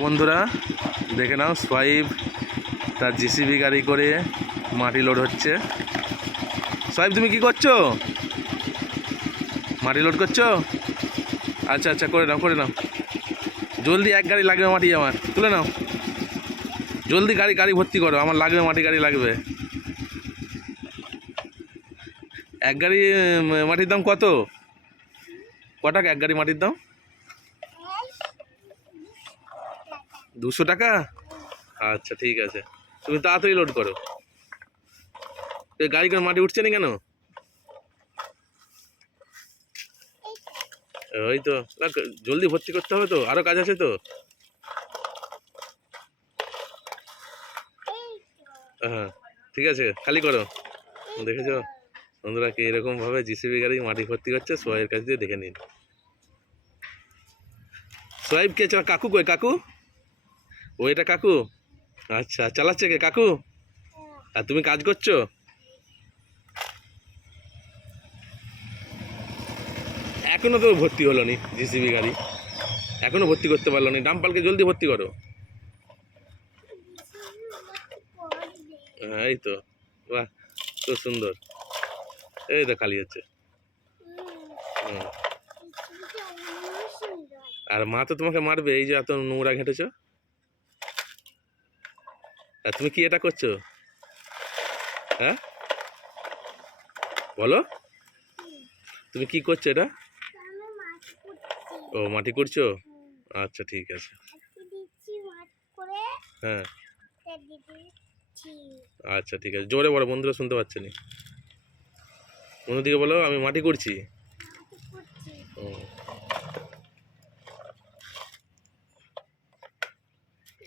বন্ধুরা দেখে নাও, সোয়াইব তার জিসিবি গাড়ি করে মাটি লোড হচ্ছে। সোয়াইব তুমি কি করছো? মাটি লোড করছো? আচ্ছা আচ্ছা, করে নাও করে নাও, জলদি এক গাড়ি লাগবে মাটি, আমার তুলে নাও জলদি, গাড়ি গাড়ি ভর্তি করো, আমার লাগবে মাটি, গাড়ি লাগবে। এক গাড়ি মাটির দাম কত? টাকা এক গাড়ি মাটির দাম? 200 টাকা। আচ্ছা ঠিক আছে, তুমি তাড়াতাড়ি লোড করো। এই গাড়ি করে মাটি উঠছে না কেন? ওই তো, জলদি ভর্তি করতে হবে তো, আরো কাজ আছে তো। হ্যাঁ ঠিক আছে, খালি করো। দেখেছো বন্ধুরা, কি এরকম ভাবে জিসিবি গাড়ি মাটি ভর্তি করছে? সোয়াইবের কাছ দিয়ে দেখে নিন। সোয়াইব কে চালা? কাকু কই? কাকু ও, এটা কাকু? আচ্ছা, চালাচ্ছে কে? কাকু? আর তুমি কাজ করছো? এখনো তো ভর্তি হলো নি জিসিবি গাড়ি, এখনো ভর্তি করতে পারলো নি। ডাম্পালকে জলদি ভর্তি করো। হ্যাঁ এই তো, বাহ খুব সুন্দর, এই তো খালি হচ্ছে। আর মা তো তোমাকে মারবে, এই যে এত নোংরা ঘেঁটেছো। আর তুমি কি এটা করছো? হ্যাঁ বলো, তুমি কি করছো এটা? ও মাটি করছো? আচ্ছা ঠিক আছে। হ্যাঁ আচ্ছা ঠিক আছে, জোরে বলো, বন্ধুরা শুনতে পাচ্ছে না। অন্যদিকে বলো, আমি মাটি করছি।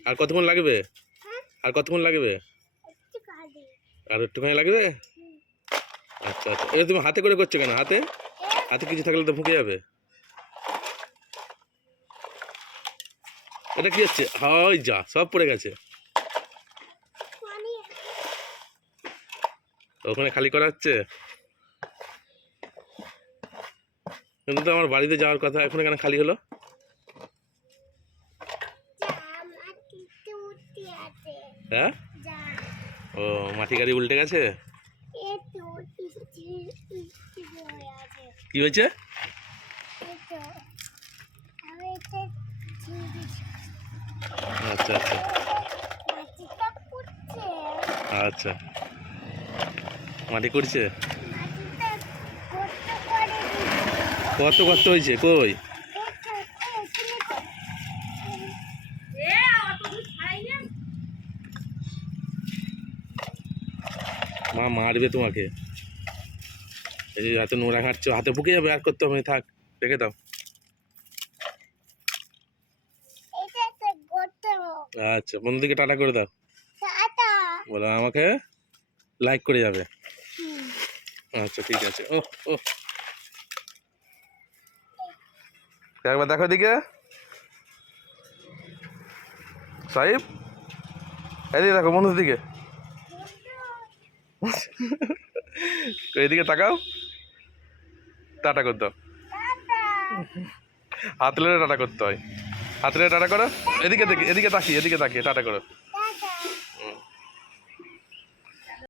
আর কতক্ষণ লাগবে? আর কতক্ষণ লাগবে? আর একটুখানি লাগবে। আচ্ছা আচ্ছা, এটা তুমি হাতে করে করছো কেন? হাতে হাতে কিছু থাকলে তো ফুকে যাবে। এটা কি হচ্ছে? হয় যা, সব পড়ে গেছে। ওখানে খালি করা হচ্ছে, কিন্তু তো আমার বাড়িতে যাওয়ার কথা, এখন কেন খালি হলো? হ্যাঁ ও, মাটি গাড়ি উল্টে গেছে। কি হয়েছে? আচ্ছা আচ্ছা আচ্ছা, মাটি করছে। কত কষ্ট হয়েছে? কই মা মারবে তোমাকে, এই যে হাতে নোংরা ঘাঁটছো, হাতে ফুকে যাবে, আর করতে হবে না, থাক রেখে দাও। আচ্ছা বন্ধুদিকে টাটা করে দাও, বলো আমাকে লাইক করে যাবে। আচ্ছা ঠিক আছে। ও ও, একবার দেখো দিকে সাহেব, এদিকে দেখো বন্ধুর দিকে, এদিকে তাকাও, টাটা করতে দাও। হাত লেড়ে টাটা করতে হয়, হাত লেড়ে টাটা করো। এদিকে দেখি, এদিকে তাকিয়ে, এদিকে তাকিয়ে টাটা করো।